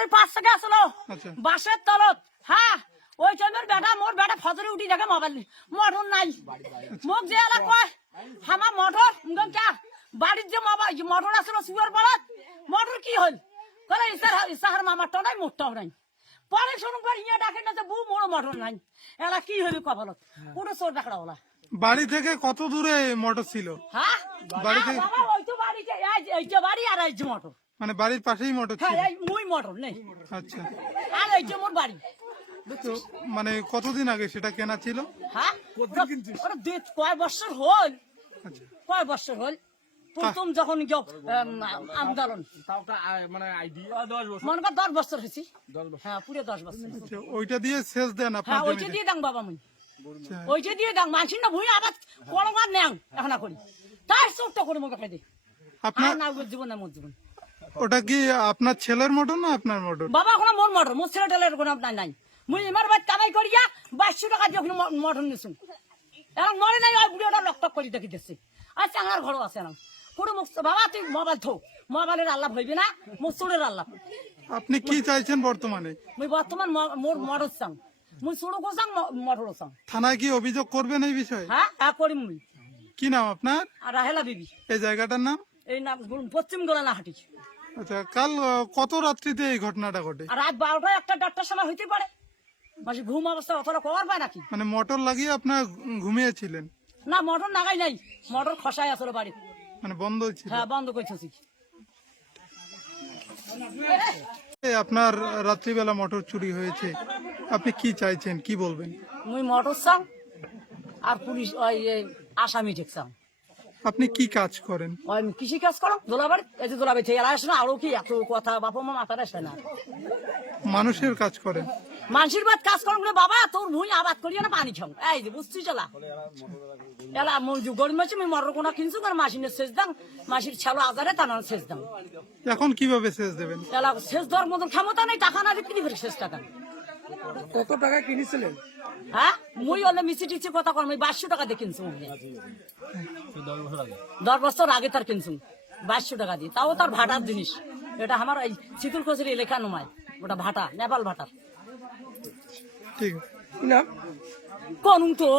বাড়ির পাঁচ থেকে আসলো আচ্ছা। বাসের তলত। হ্যাঁ ওই টাইমের বেটা মোর বেটা ফজরে উঠি দেখে মোবাইল মোটর নাই। মোক যে এলা কয় আমার মোটর কা বাড়ির যে মোটর আসলো সুগার পাড়াত মোটর কি হল কলে ইসাহার মামারটা নাই মোটটাও নাই। পরে শুনুন পর ইয়ে ডাকে না যে বউ মোড় মোটর নাই। এলা কি হবি কপালত পুরো চোর ডাকড়া ওলা। বাড়ি থেকে কত দূরে মোটর ছিল? হ্যাঁ বাড়ি থেকে বাবা ওই তো বাড়িতে এই যে বাড়ি আর এই যে মোটর। মানে বাড়ির পাশেই মোটর হ্যাঁ ছিল? এই মুই মোটর নেই আচ্ছা। আর এই যে মোর বাড়ি। তো মানে কতদিন আগে সেটা কেনা ছিল? হ্যাঁ কয় বছর হল, আচ্ছা। কয় বছর হল প্রথম যখন আন্দোলন মনে কর 10 বছর হয়েছি। হ্যাঁ পুরো 10 বছর। আচ্ছা, ওইটা দিয়ে সেচ দেন আপনার হ্যাঁ ওইটা জমিতে? দিয়ে দাং বাবা মুই আচ্ছা। ওইটা দিয়ে দাং মানসির না ভুই আবার কলমার নেও এখন করি তাই ছোট্ট করে মুখে খাই দিই। আপনার না জীবন না মোর জীবন। ওটা কি আপনার ছেলের মোটর না আপনার মোটর? বাবা কোনো মোর মোটর মোর ছেলে টেলের কোনো নাই নাই। মুই এমার বাদ কামাই করিয়া 2200 টাকা দিয়ে ওখানে মোটর নিছুন। এখন মরে নাই ওই বুড়িটা লকটক করে দেখি দিচ্ছে। আর চাঙার ঘরও আছে না পুরো মুখ। বাবা তুই মোবাইল থো, মোবাইলের আল্লাহ হইবে না মোর চোরের আল্লাহ। আপনি কি চাইছেন বর্তমানে? মুই বর্তমান মোর মোটর চাং, মুই চোরকও চাং মোটরও চাং। থানায় কি অভিযোগ করবেন এই বিষয়ে? হ্যাঁ হ্যাঁ করি মুই। কি নাম আপনার? আর রাহেলা বিবি। এই জায়গাটার নাম? এই নাম পশ্চিম গোলানা হাটি। আচ্ছা, কাল কত রাত্রিতে এই ঘটনাটা ঘটে? আর রাত 12টা 1টা সময় হইতে পারে। মাসি ঘুম অবস্থা অতটা কবার পায় নাকি? মানে মোটর লাগিয়ে আপনার ঘুমিয়েছিলেন? না মোটর নাগাই নাই, মোটর খসাই আসলে বাড়ি। মানে বন্ধ ছিল? হ্যাঁ বন্ধ করতেছি। আপনার রাত্রিবেলা মোটর চুরি হয়েছে, আপনি কি চাইছেন, কি বলবেন? মুই মোটর চাং আর পুলিশ ওই আসামি ঠিক চাং। আপনি কি কাজ করেন? ওই কৃষি কাজ করো দোলাবাড়ি। এই যে দোলাবাড়ি থেকে এলা আসে না আরো কি এত কথা বাপা মা মাথার আসে না। মানুষের কাজ করেন? মানুষের বাদ কাজ করো বাবা তোর ভুঁই আবাদ করিয়া না পানি খাও। এই যে বুঝছিস এলা এলা গরিব মাসে আমি মটর কোনা কিনছু আর মাসিনের সেচ দাম মাসির ছালো আজারে তা না সেচ দাম। এখন কিভাবে সেচ দেবেন? এলা সেচ দেওয়ার মতন ক্ষমতা নেই, টাকা না বিক্রি করে শেষ টাকা। কত টাকা কিনেছিলেন? হ্যাঁ মুই হলে মিছি টিচি কথা কর 2200 টাকা দিয়ে কিনছু। 10 বছর আগে তার কিনছু 2200 টাকা দিয়ে, তাও তার ভাটার জিনিস। এটা আমার এই শীতল খসরি লেখা নয়, ওটা ভাটা নেপাল ভাটার। ঠিক আছে। কি নাম? কোন তো